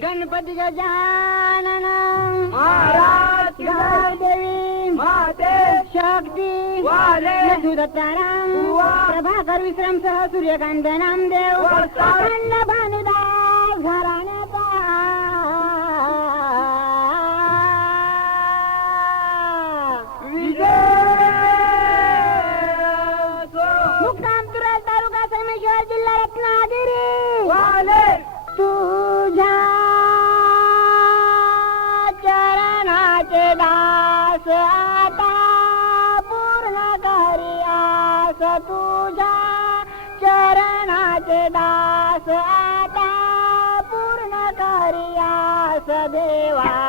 गणपती गजानन महाराज. देवी माते शक्ती वा. प्रभाकर विश्राम सह सूर्यकांत नामदेव भानुदास घराण्याचा। मुक्काम तुरल तालुका संगमेश्वर जिल्हा रत्नागिरी। दास तुझ्या चरणाचे दास आता पूर्ण करिया सदेवा देवा.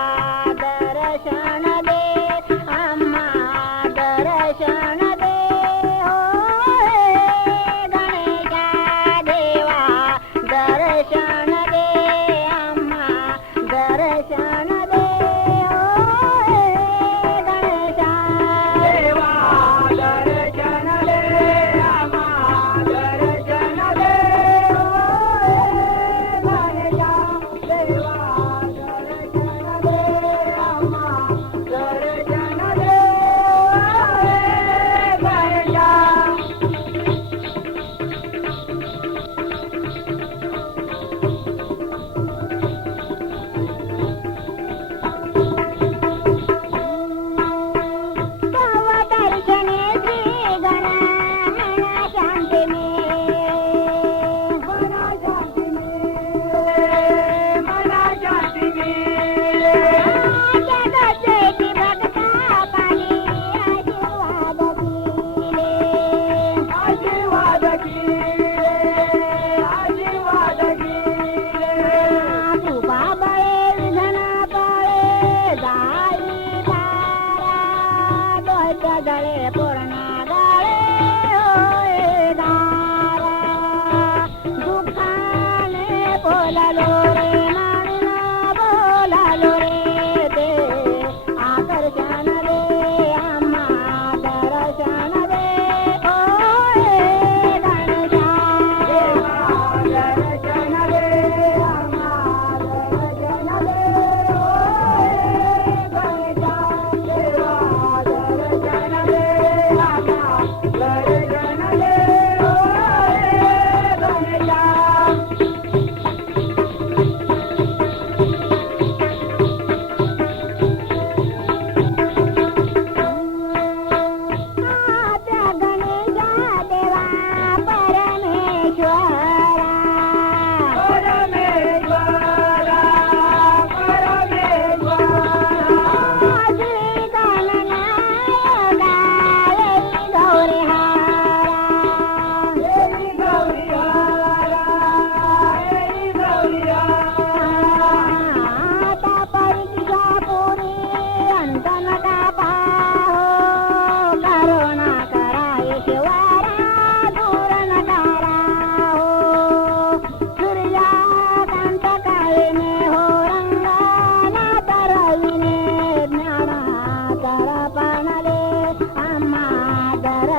Magdalena.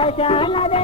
allá